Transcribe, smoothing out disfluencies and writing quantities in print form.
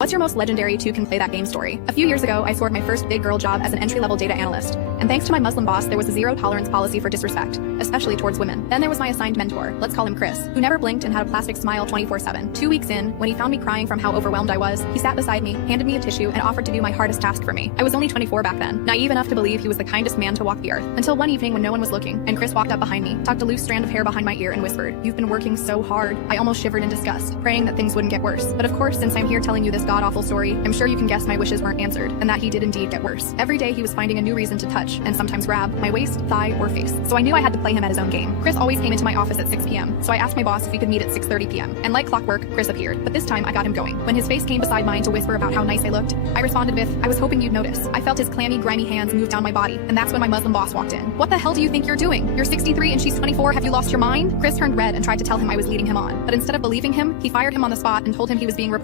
What's your most legendary two can play that game story? A few years ago, I scored my first big girl job as an entry-level data analyst. And thanks to my Muslim boss, there was a zero-tolerance policy for disrespect, especially towards women. Then there was my assigned mentor, let's call him Chris, who never blinked and had a plastic smile 24/7. 2 weeks in, when he found me crying from how overwhelmed I was, he sat beside me, handed me a tissue, and offered to do my hardest task for me. I was only 24 back then, naive enough to believe he was the kindest man to walk the earth. Until one evening when no one was looking, and Chris walked up behind me, tucked a loose strand of hair behind my ear, and whispered, "You've been working so hard." I almost shivered in disgust, praying that things wouldn't get worse. But of course, since I'm here telling you this god-awful story, I'm sure you can guess my wishes weren't answered, and that he did indeed get worse. Every day he was finding a new reason to touch, and sometimes grab, my waist, thigh, or face. So I knew I had to play him at his own game. Chris always came into my office at 6 p.m., so I asked my boss if we could meet at 6:30 p.m. And like clockwork, Chris appeared. But this time I got him going. When his face came beside mine to whisper about how nice I looked, I responded with, "I was hoping you'd notice." I felt his clammy, grimy hands move down my body, and that's when my Muslim boss walked in. "What the hell do you think you're doing? You're 63 and she's 24, have you lost your mind?" Chris turned red and tried to tell him I was leading him on. But instead of believing him, he fired him on the spot and told him he was being reported